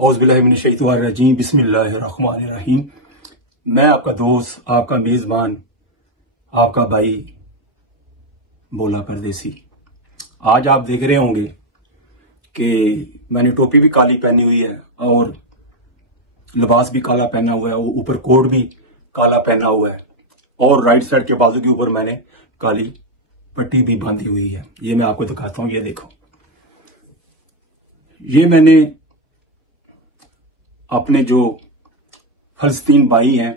औज़ुबिल्लाहिमिनश्शैतानिर्रजीम बिस्मिल्लाहिर्रहमानिर्रहीम। मैं आपका दोस्त, आपका मेज़बान, आपका भाई बोला परदेसी। आज आप देख रहे होंगे कि मैंने टोपी भी काली पहनी हुई है और लिबास भी काला पहना हुआ है, ऊपर कोट भी काला पहना हुआ है और राइट साइड के बाजू के ऊपर मैंने काली पट्टी भी बांधी हुई है। ये मैं आपको दिखाता हूं। ये देखो, ये मैंने अपने जो फलस्तीन भाई हैं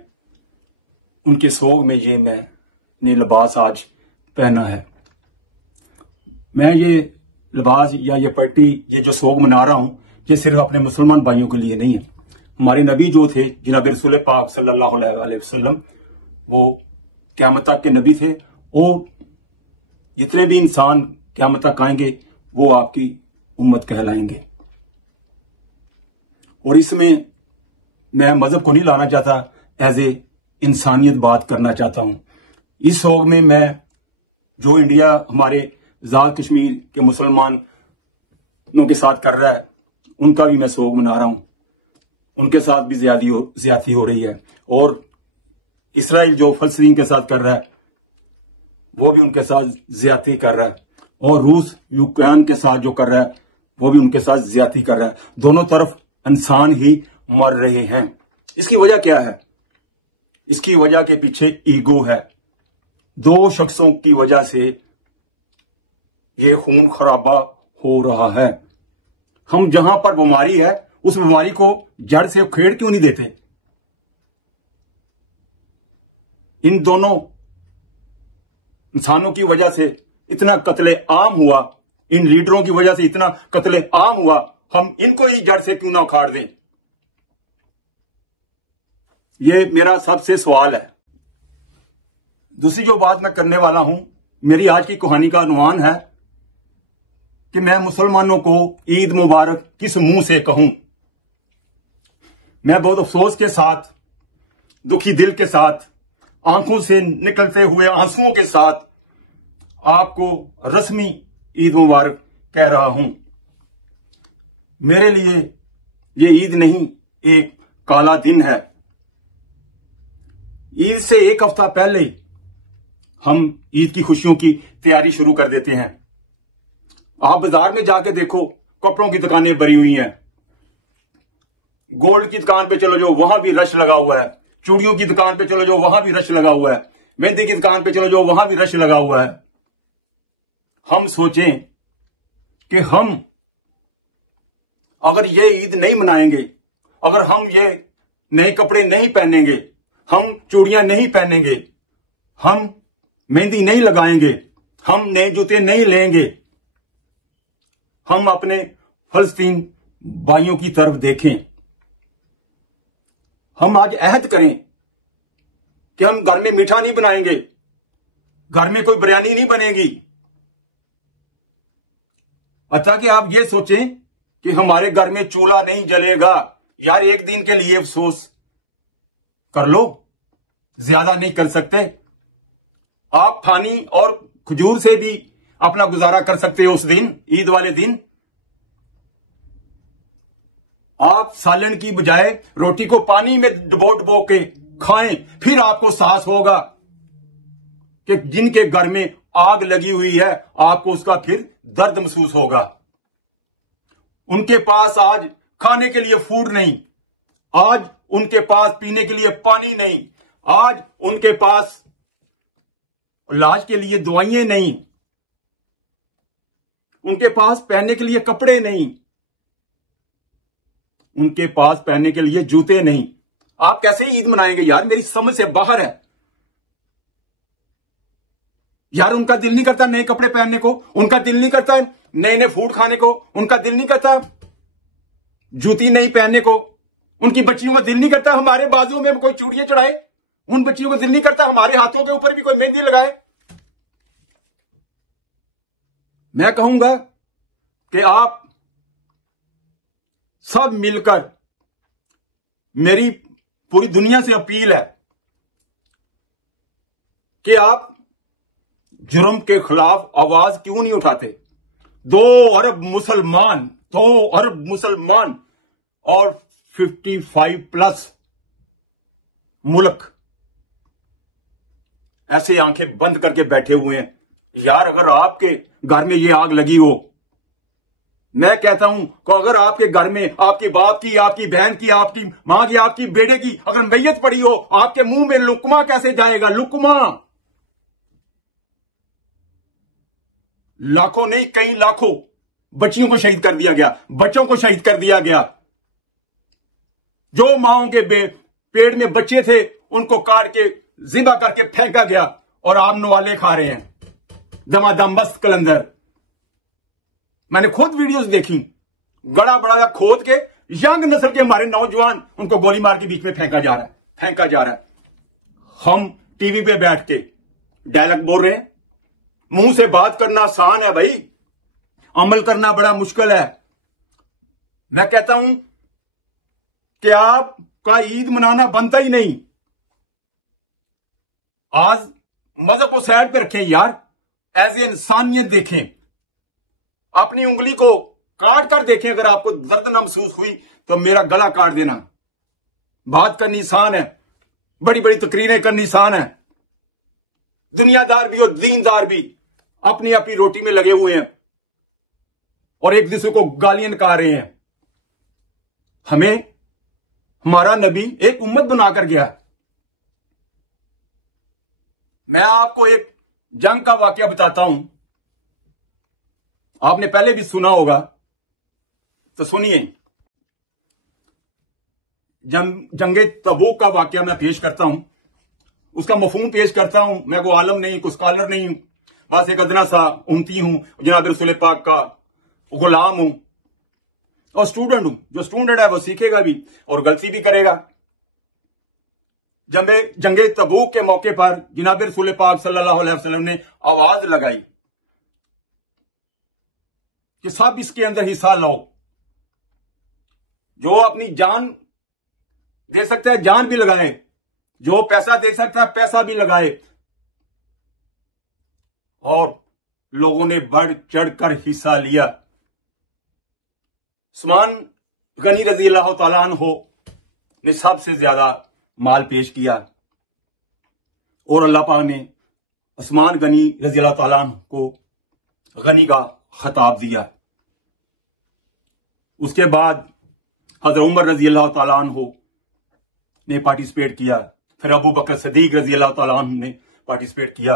उनके सोग में ये मैंने लिबास आज पहना है। मैं ये लिबास या ये पट्टी, ये जो सोग मना रहा हूं, ये सिर्फ अपने मुसलमान भाइयों के लिए नहीं है। हमारे नबी जो थे, जनाब रसूल पाक सल्लल्लाहु अलैहि वसल्लम, वो क़यामत तक के नबी थे। और जितने भी इंसान क़यामत तक आएंगे वो आपकी उम्मत कहलाएंगे। और इसमें मैं मजहब को नहीं लाना चाहता, एज ए इंसानियत बात करना चाहता हूं। इस सोग में मैं जो इंडिया हमारे आजाद कश्मीर के मुसलमानों के साथ कर रहा है, उनका भी मैं सोग मना रहा हूं। उनके साथ भी ज्यादती हो रही है। और इसराइल जो फलस्तीन के साथ कर रहा है, वो भी उनके साथ ज्यादती कर रहा है। और रूस यूक्रेन के साथ जो कर रहा है, वो भी उनके साथ ज्यादती कर रहा है। दोनों तरफ इंसान ही मर रहे हैं। इसकी वजह क्या है? इसकी वजह के पीछे ईगो है। दो शख्सों की वजह से ये खून खराबा हो रहा है। हम जहां पर बीमारी है, उस बीमारी को जड़ से उखेड़ क्यों नहीं देते? इन दोनों इंसानों की वजह से इतना कत्ले आम हुआ, इन लीडरों की वजह से इतना कत्ले आम हुआ, हम इनको ही जड़ से क्यों ना उखाड़ दें? ये मेरा सबसे सवाल है। दूसरी जो बात मैं करने वाला हूं, मेरी आज की कहानी का अनुमान है कि मैं मुसलमानों को ईद मुबारक किस मुंह से कहूं। मैं बहुत अफसोस के साथ, दुखी दिल के साथ, आंखों से निकलते हुए आंसुओं के साथ आपको रस्मी ईद मुबारक कह रहा हूं। मेरे लिए ये ईद नहीं, एक काला दिन है। ईद से एक हफ्ता पहले हम ईद की खुशियों की तैयारी शुरू कर देते हैं। आप बाजार में जाके देखो, कपड़ों की दुकानें भरी हुई हैं। गोल्ड की दुकान पे चलो जो, वहां भी रश लगा हुआ है। चूड़ियों की दुकान पे चलो जो, वहां भी रश लगा हुआ है। मेहंदी की दुकान पे चलो जो, वहां भी रश लगा हुआ है। हम सोचें कि हम अगर ये ईद नहीं मनाएंगे, अगर हम ये नए कपड़े नहीं पहनेंगे, हम चूड़ियां नहीं पहनेंगे, हम मेहंदी नहीं लगाएंगे, हम नए जूते नहीं लेंगे, हम अपने फलस्तीन भाइयों की तरफ देखें। हम आज अहद करें कि हम घर में मीठा नहीं बनाएंगे, घर में कोई बिरयानी नहीं बनेगी। अच्छा कि आप ये सोचें कि हमारे घर में चूल्हा नहीं जलेगा। यार, एक दिन के लिए अफसोस कर लो, ज्यादा नहीं कर सकते। आप फानी और खजूर से भी अपना गुजारा कर सकते हो उस दिन, ईद वाले दिन। आप सालन की बजाय रोटी को पानी में डुबो के खाएं, फिर आपको एहसास होगा कि जिनके घर में आग लगी हुई है, आपको उसका फिर दर्द महसूस होगा। उनके पास आज खाने के लिए फूड नहीं, आज उनके पास पीने के लिए पानी नहीं, आज उनके पास इलाज के लिए दवाइयां नहीं, उनके पास पहनने के लिए कपड़े नहीं, उनके पास पहनने के लिए जूते नहीं। आप कैसे ईद मनाएंगे यार? मेरी समझ से बाहर है यार। उनका दिल नहीं करता नए कपड़े पहनने को, उनका दिल नहीं करता नए नए फूड खाने को, उनका दिल नहीं करता जूती नहीं पहनने को, उनकी बच्चियों का दिल नहीं करता हमारे बाजुओं में कोई चूड़ियां चढ़ाए, उन बच्चियों का दिल नहीं करता हमारे हाथों के ऊपर भी कोई मेहंदी लगाए। मैं कहूंगा कि आप सब मिलकर, मेरी पूरी दुनिया से अपील है कि आप जुर्म के खिलाफ आवाज क्यों नहीं उठाते? 2 अरब मुसलमान और 55 प्लस मुल्क ऐसे आंखें बंद करके बैठे हुए हैं। यार अगर आपके घर में ये आग लगी हो, मैं कहता हूं कि अगर आपके घर में आपके बाप की, आपकी बहन की, आपकी मां की, आपकी बेटे की अगर मैयत पड़ी हो, आपके मुंह में लुकमा कैसे जाएगा? लुकमा लाखों नहीं, कई लाखों बच्चियों को शहीद कर दिया गया, बच्चों को शहीद कर दिया गया। जो माओं के पेट में बच्चे थे उनको काट के जिबा करके फेंका गया और आप नवाले खा रहे हैं, दमादम मस्त कलंदर। मैंने खुद वीडियोस देखी, गड़ा बड़ा खोद के यंग नस्ल के हमारे नौजवान उनको गोली मार के बीच में फेंका जा रहा है। हम टीवी पे बैठ के डायलॉग बोल रहे हैं। मुंह से बात करना आसान है भाई, अमल करना बड़ा मुश्किल है। मैं कहता हूं कि आपका ईद मनाना बनता ही नहीं। आज मजहब को साइड पे रखें यार, एज ए इंसानियत देखें, अपनी उंगली को काट कर देखें। अगर आपको दर्द न महसूस हुई तो मेरा गला काट देना। बात करनी आसान है, बड़ी बड़ी तकरीरें करनी आसान है। दुनियादार भी और दीनदार भी अपनी अपनी रोटी में लगे हुए हैं और एक दूसरे को गालियां निकाल रहे हैं। हमें हमारा नबी एक उम्मत बनाकर गया। मैं आपको एक जंग का वाकया बताता हूं, आपने पहले भी सुना होगा तो सुनिए। जंगे तबूक का वाकया मैं पेश करता हूं, उसका मफहूम पेश करता हूं। मैं वो आलम नहीं, कोई स्कॉलर नहीं हूं, बस एक अदना सा उम्मती हूं, जनाब रसूल पाक का गुलाम हूं और स्टूडेंट हूं। जो स्टूडेंट है वो सीखेगा भी और गलती भी करेगा। जब जंगे तबूक के मौके पर जनाब रसूल पाक सल्लल्लाहु अलैहि वसल्लम ने आवाज लगाई कि सब इसके अंदर हिस्सा लो। जो अपनी जान दे सकता है जान भी लगाए, जो पैसा दे सकता है पैसा भी लगाए। और लोगों ने बढ़ चढ़कर हिस्सा लिया। उस्मान गनी रजी अल्लाह तआला अन्हु ने सबसे ज्यादा माल पेश किया और अल्लाह पाक ने उस्मान गनी रजी अल्लाह तआला अन्हु को गनी का खिताब दिया। उसके बाद हज़रत उमर रजी अल्लाह तआला अन्हु ने पार्टिसिपेट किया, फिर अबू बकर सिद्दीक रजी अल्लाह तआला अन्हु ने पार्टिसिपेट किया।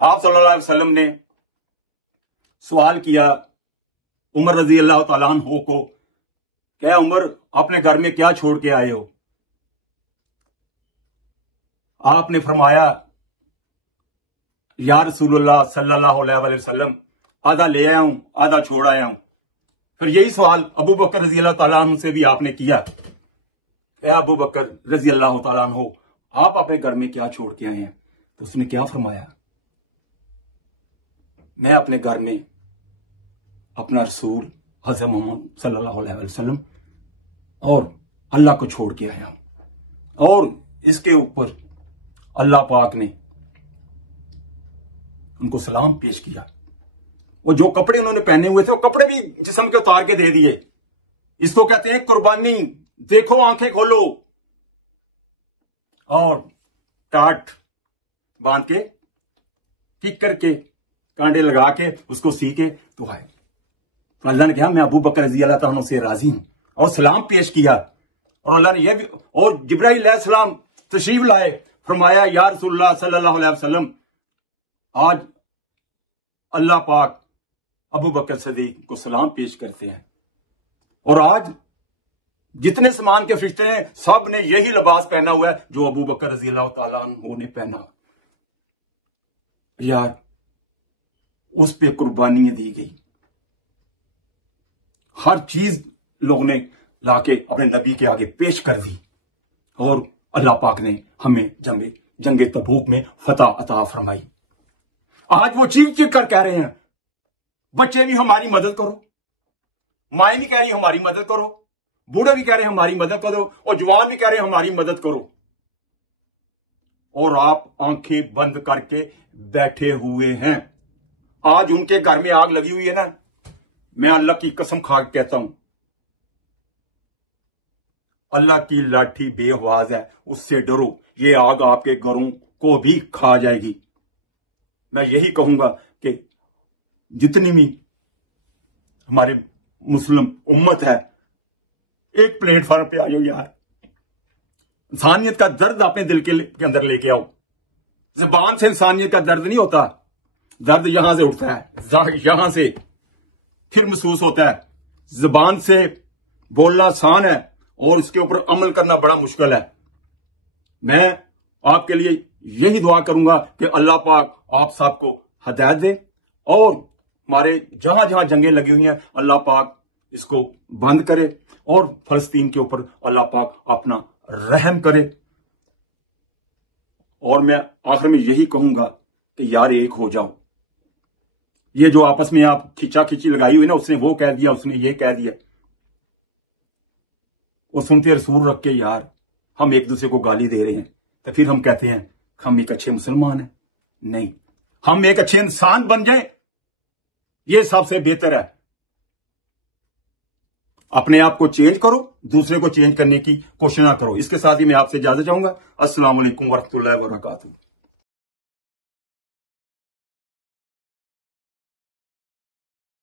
आप सल्लल्लाहु अलैहि वसल्लम ने सवाल किया उमर रजी अल्लाह तआला अन्हु को, क्या उमर अपने घर में क्या छोड़ के आए हो? आपने फरमाया या रसूलुल्लाह सल्लल्लाहु अलैहि वसल्लम, आधा ले आया हूं आधा छोड़ आया हूं। फिर यही सवाल अबू बकर रजी अल्लाह तआला अन्हु से भी आपने किया, क्या अबू बकर रजी अल्लाह तआला अन्हु आप अपने घर में क्या छोड़ के आए हैं? तो उसने क्या फरमाया, मैं अपने घर में अपना रसूल हज़रत मोहम्मद सल्लल्लाहु अलैहि वसल्लम और अल्लाह को छोड़ के आया हूं। और इसके ऊपर अल्लाह पाक ने उनको सलाम पेश किया। वो जो कपड़े उन्होंने पहने हुए थे वो कपड़े भी जिस्म के उतार के दे दिए। इसको कहते हैं कुर्बानी। देखो, आंखें खोलो और टाट बांध के किक करके कांडे लगा के उसको सी के तो आए। तो अल्लाह ने कहा मैं अबू बकर रज़ी अल्लाह तआला से राजी हूं और सलाम पेश किया। और अल्लाह ने यह भी, और जिब्राइल अलैहिस्सलाम तशरीफ लाए, फरमाया या रसूलुल्लाह सल्लल्लाहु अलैहि वसल्लम, आज अल्लाह पाक अबू बकर सिद्दीक को सलाम पेश करते हैं। और आज जितने समान के फरिश्ते हैं सब ने यही लिबास पहना हुआ है जो अबू बकर रज़ी अल्लाह तआला अन्हु ने पहना। यार उस पे कुर्बानियां दी गई, हर चीज लोगों ने लाके अपने नबी के आगे पेश कर दी और अल्लाह पाक ने हमें जंगे तबूक में फतह अता फरमाई। आज वो चीख चीख कर कह रहे हैं, बच्चे भी हमारी मदद करो, माए भी कह रही हमारी मदद करो, बूढ़े भी कह रहे हैं हमारी मदद करो और जवान भी कह रहे हैं हमारी मदद करो। और आप आंखें बंद करके बैठे हुए हैं। आज उनके घर में आग लगी हुई है ना, मैं अल्लाह की कसम खा के कहता हूं, अल्लाह की लाठी बेआवाज है, उससे डरो, ये आग आपके घरों को भी खा जाएगी। मैं यही कहूंगा कि जितनी भी हमारे मुस्लिम उम्मत है, एक प्लेटफॉर्म पे आ जाओ यार, इंसानियत का दर्द अपने दिल के अंदर लेके आओ। जुबान से इंसानियत का दर्द नहीं होता, दर्द यहां से उठता है, यहां से फिर महसूस होता है। जुबान से बोलना आसान है और इसके ऊपर अमल करना बड़ा मुश्किल है। मैं आपके लिए यही दुआ करूंगा कि अल्लाह पाक आप सबको हिदायत दे और हमारे जहां जहां जंगें लगी हुई हैं अल्लाह पाक इसको बंद करे और फलस्तीन के ऊपर अल्लाह पाक अपना रहम करे। और मैं आखिर में यही कहूंगा कि यार एक हो जाओ। ये जो आपस में आप खिंचा खिंची लगाई हुई ना, उसने वो कह दिया, उसने ये कह दिया, वो सुनते रसूल रख के यार हम एक दूसरे को गाली दे रहे हैं, तो फिर हम कहते हैं हम एक अच्छे मुसलमान हैं। नहीं, हम एक अच्छे इंसान बन जाएं, ये सबसे बेहतर है। अपने आप को चेंज करो, दूसरे को चेंज करने की कोशिश ना करो। इसके साथ ही मैं आपसे इजाजत चाहूंगा। अस्सलाम वालेकुम वरहमतुल्लाहि वबरकातुहू।